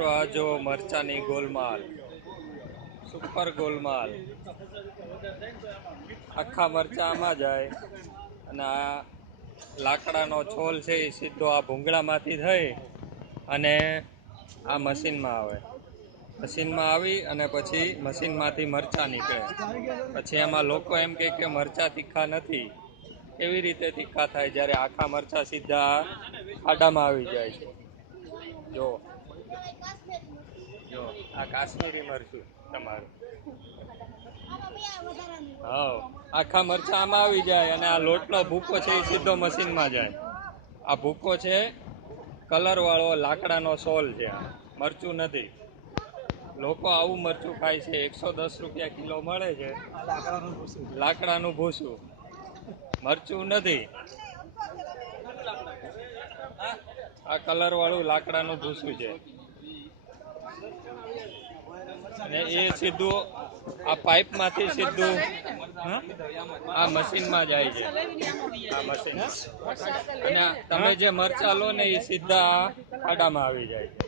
મિત્રો આ જો મરચાની ગોલમાલ, સુપર ગોલમાલ. આખા મરચા આમાં જાય અને આ લાકડાનો છોલ છે એ સીધો આ ભૂંગળામાંથી થઈ અને આ મશીનમાં આવે. મશીનમાં આવી અને પછી મશીનમાંથી મરચાં નીકળે. પછી એમાં લોકો એમ કહે કે મરચાં તીખા નથી. એવી રીતે તીખા થાય જ્યારે આખા મરચાં સીધા ખાડામાં આવી જાય છે. જો જો આ કાશ્મીરી મરચું તમારું. હા, આખા મરચાં આમાં આવી જાય અને આ લોટનો ભૂકો છે એ સીધો મશીનમાં જાય. આ ભૂકો છે કલર વાળો લાકડાનો સોલ છે, આ મરચું નથી. લોકો આવું મરચું ખાય છે. 110 રૂપિયા કિલો મળે છે. લાકડાનું ભૂસું, મરચું નથી. આ કલર વાળું લાકડાનું ભૂસું છે અને એ સીધું આ પાઇપમાંથી સીધું આ મશીનમાં જાય છે. આ મશીનમાં અને તમે જે મરચા લો ને એ સીધા ખાડામાં આવી જાય છે.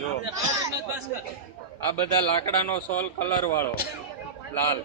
જો આ બધા લાકડાનો સોલ કલર વાળો લાલ.